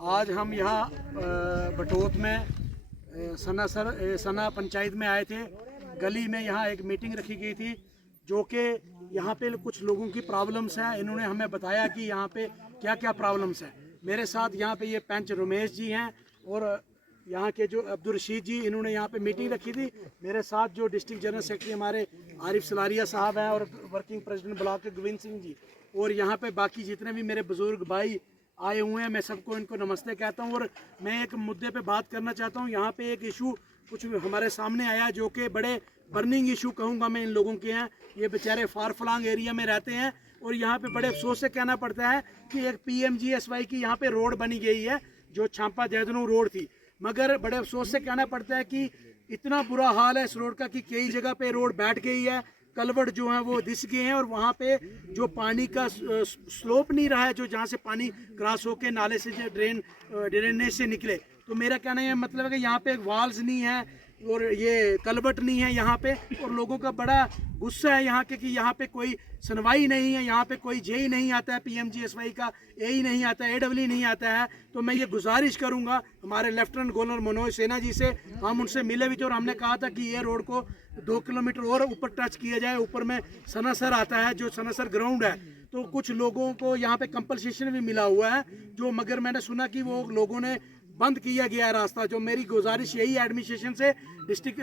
आज हम यहाँ बटोत में सना पंचायत में आए थे। गली में यहाँ एक मीटिंग रखी गई थी जो कि यहाँ पे कुछ लोगों की प्रॉब्लम्स हैं। इन्होंने हमें बताया कि यहाँ पे क्या क्या प्रॉब्लम्स हैं। मेरे साथ यहाँ पे ये पंच रमेश जी हैं और यहाँ के जो अब्दुल रशीद जी, इन्होंने यहाँ पे मीटिंग रखी थी। मेरे साथ जो डिस्ट्रिक्ट जनरल सेक्रेटरी हमारे आरिफ सलारिया साहब हैं और वर्किंग प्रेसिडेंट ब्लॉक के गोविंद सिंह जी, और यहाँ पे बाकी जितने भी मेरे बुजुर्ग भाई आए हुए हैं, मैं सबको इनको नमस्ते कहता हूँ। और मैं एक मुद्दे पे बात करना चाहता हूँ। यहाँ पे एक इशू कुछ हमारे सामने आया जो कि बड़े बर्निंग इशू कहूँगा मैं इन लोगों के हैं। ये बेचारे फार फलांग एरिया में रहते हैं और यहाँ पे बड़े अफसोस से कहना पड़ता है कि एक PMGSY की यहाँ पे रोड बनी गई है जो छांपा देहदनू रोड थी, मगर बड़े अफसोस से कहना पड़ता है कि इतना बुरा हाल है इस रोड का कि कई जगह पे रोड बैठ गई है, कलवट जो है वो दिस गए हैं और वहाँ पे जो पानी का स्लोप नहीं रहा है, जो जहाँ से पानी क्रॉस होके नाले से जो ड्रेनेज से निकले। तो मेरा कहना है मतलब है कि यहाँ पे वाल्स नहीं है और ये कलवट नहीं है यहाँ पे, और लोगों का बड़ा गुस्सा है यहाँ के कि यहाँ पे कोई सुनवाई नहीं है, यहाँ पे कोई जेई नहीं आता है, PMGSY का AE नहीं आता है, AEE नहीं आता है। तो मैं ये गुजारिश करूँगा हमारे लेफ्टिनेंट गवर्नर मनोज सिन्हा जी से, हम उनसे मिले भी थे और हमने कहा था कि ये रोड को 2 किलोमीटर और ऊपर टच किया जाए। ऊपर में सनासर आता है जो सनासर ग्राउंड है, तो कुछ लोगों को यहाँ पे कंपनसेशन भी मिला हुआ है जो, मगर मैंने सुना कि वो लोगों ने बंद किया गया है रास्ता। जो मेरी गुजारिश यही है एडमिनिस्ट्रेशन से, डिस्ट्रिक्ट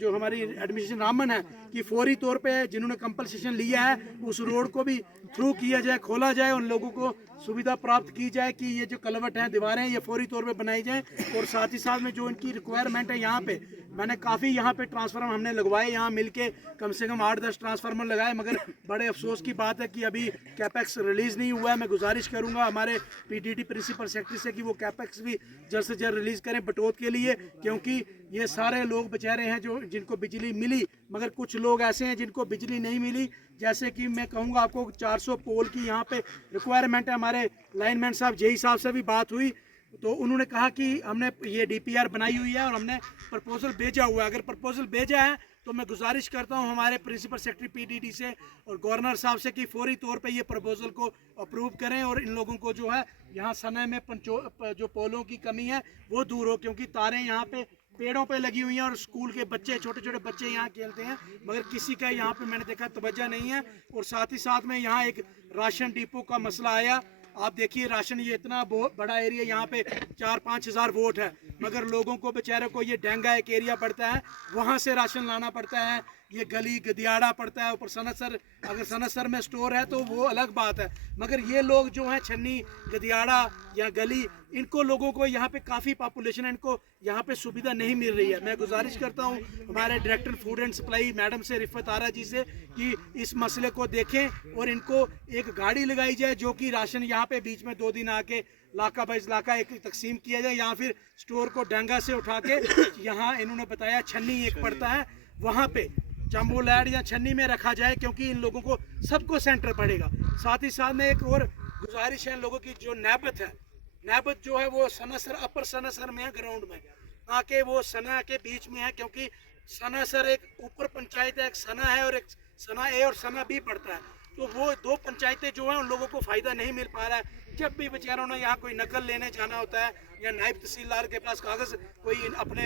जो हमारी एडमिनिस्ट्रेशन रामन है, कि फौरी तौर पे जिन्होंने कंपनसेशन लिया है उस रोड को भी थ्रू किया जाए, खोला जाए, उन लोगों को सुविधा प्राप्त की जाए कि ये जो कलवट हैं, दीवारें हैं, ये फौरी तौर पे बनाई जाए। और साथ ही साथ में जो इनकी रिक्वायरमेंट है, यहाँ पे मैंने काफ़ी यहाँ पे ट्रांसफार्मर हमने लगवाए, यहाँ मिलके कम से कम 8-10 ट्रांसफार्मर लगाए, मगर बड़े अफसोस की बात है कि अभी कैपेक्स रिलीज़ नहीं हुआ है। मैं गुजारिश करूँगा हमारे PDD प्रिंसिपल सेक्रेटरी से कि वो कैपेक्स भी जल्द से जल्द रिलीज़ करें बटोत के लिए, क्योंकि ये सारे लोग बेचारे हैं जो जिनको बिजली मिली, मगर कुछ लोग ऐसे हैं जिनको बिजली नहीं मिली। जैसे कि मैं कहूँगा आपको 400 पोल की यहाँ पे रिक्वायरमेंट है। हमारे लाइनमैन साहब जेई साहब से भी बात हुई तो उन्होंने कहा कि हमने ये DPR बनाई हुई है और हमने प्रपोजल भेजा हुआ है। अगर प्रपोजल भेजा है तो मैं गुजारिश करता हूँ हमारे प्रिंसिपल सेक्रेटरी PDD से और गवर्नर साहब से कि फौरी तौर पे ये प्रपोजल को अप्रूव करें और इन लोगों को जो है यहाँ समय में जो पोलों की कमी है वो दूर हो, क्योंकि तारें यहाँ पे पेड़ों पे लगी हुई हैं और स्कूल के बच्चे, छोटे छोटे बच्चे यहाँ खेलते हैं, मगर किसी का यहाँ पे मैंने देखा तवज्जो नहीं है। और साथ ही साथ में यहाँ एक राशन डिपो का मसला आया। आप देखिए राशन, ये इतना बहुत बड़ा एरिया, यहाँ पे 4-5 हज़ार वोट है, मगर लोगों को बेचारे को ये डेंगा एक एरिया पड़ता है, वहाँ से राशन लाना पड़ता है, ये गली गदियाड़ा पड़ता है। ऊपर सनासर, अगर सनासर में स्टोर है तो वो अलग बात है, मगर ये लोग जो हैं छन्नी गदियाड़ा या गली, इनको लोगों को यहाँ पे काफ़ी पॉपुलेशन है, इनको यहाँ पे सुविधा नहीं मिल रही है। मैं गुजारिश करता हूँ हमारे director food and supply madam से, रिफत आरा जी से, कि इस मसले को देखें और इनको एक गाड़ी लगाई जाए जो कि राशन यहाँ पे बीच में 2 दिन आके लाका बाइज लाका एक तकसीम किया जाए, या फिर स्टोर को डेंगा से उठा के यहाँ इन्होंने बताया छन्नी एक पड़ता है वहाँ पे जम्बूलैड या छन्नी में रखा जाए, क्योंकि इन लोगों को सबको सेंटर पड़ेगा। साथ ही साथ में एक और गुजारिश है, लोगों की जो नैबत है, नैबत जो है वो सनासर अपर सनासर में है, ग्राउंड में आके वो सना के बीच में है, क्योंकि सनासर एक ऊपर पंचायत है, एक सना है और एक सना A और सना B पड़ता है। तो वो 2 पंचायतें जो हैं उन लोगों को फ़ायदा नहीं मिल पा रहा है। जब भी बेचारों ने यहाँ कोई नकल लेने जाना होता है या नायब तहसीलदार के पास कागज़ कोई अपने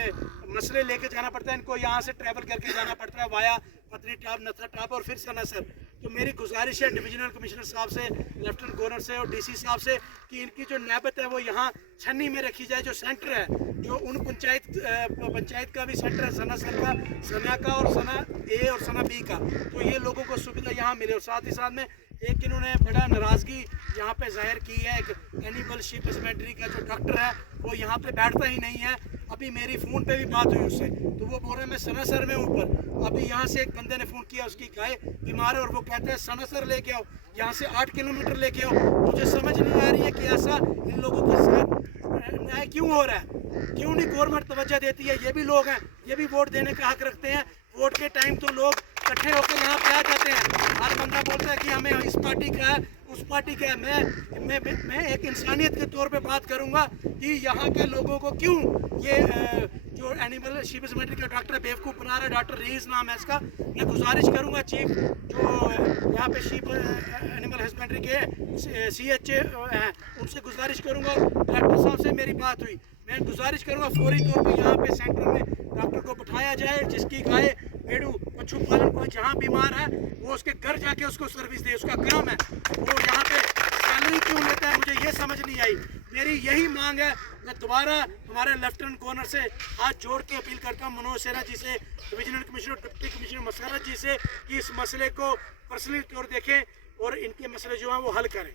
मसले लेके जाना पड़ता है, इनको यहाँ से ट्रैवल करके जाना पड़ता है वाया पतनी टाप, नथा टाप और फिर सनासर। तो मेरी गुजारिश है डिविजनल कमिश्नर साहब से, लेफ्टिनेंट गवर्नर से और DC साहब से कि इनकी जो नैबत है वो यहाँ छन्नी में रखी जाए, जो सेंटर है, जो उन पंचायत का भी सेंटर है, सनासर का, सना का और सना A और सना B का, तो ये लोगों को सुविधा यहाँ मिले। और साथ ही साथ में एक इन्होंने बड़ा नाराज़गी यहाँ पे जाहिर की है, एक एनिमल शिप हस्बेंड्री का जो डॉक्टर है वो यहाँ पे बैठता ही नहीं है। अभी मेरी फ़ोन पे भी बात हुई उससे, तो वो बोल रहे हैं मैं सनासर में ऊपर। अभी यहाँ से एक बंदे ने फ़ोन किया, उसकी गाय बीमार है और वो कहते हैं सनासर लेके आओ, यहाँ से 8 किलोमीटर लेके आओ। मुझे समझ नहीं आ रही है कि ऐसा इन लोगों के साथ न्याय क्यों हो रहा है, क्यों नहीं गवर्नमेंट तवज्जो देती है। ये भी लोग हैं, ये भी वोट देने का हक रखते हैं। वोट के टाइम तो लोग इकट्ठे होकर यहाँ पे आ जाते हैं, हर बंदा बोलता है कि हमें इस पार्टी का है, उस पार्टी का मैं एक इंसानियत के तौर पे बात करूंगा कि यहाँ के लोगों को क्यों ये जो एनिमल शीप हस्बेंड्री का डॉक्टर बेवकूफ़ बना रहा है, डॉक्टर रईस नाम है इसका। मैं गुजारिश करूंगा चीफ जो यहाँ पे शीप एनिमल हस्बेंड्री के CHA हैं, उनसे गुजारिश करूंगा। डॉक्टर साहब से मेरी बात हुई, मैं गुजारिश करूंगा फौरी तौर पे यहाँ पे सेंटर में डॉक्टर को बिठाया जाए, जिसकी गाय भेड़ू पशुपालन कोई जहाँ बीमार है वो उसके घर जाके उसको सर्विस दे, उसका काम है। वो यहाँ पे सैलरी क्यों लेता है, मुझे ये समझ नहीं आई। मेरी यही मांग है, मैं दोबारा हमारे लेफ्टिनेंट गवर्नर से हाथ जोड़ के अपील करता हूँ, मनोज सिन्हा जी से, डिविजनल कमिश्नर डिप्टी कमिश्नर मसरत जी से, कि इस मसले को पर्सनली तौर देखें और इनके मसले जो हैं वो हल करें।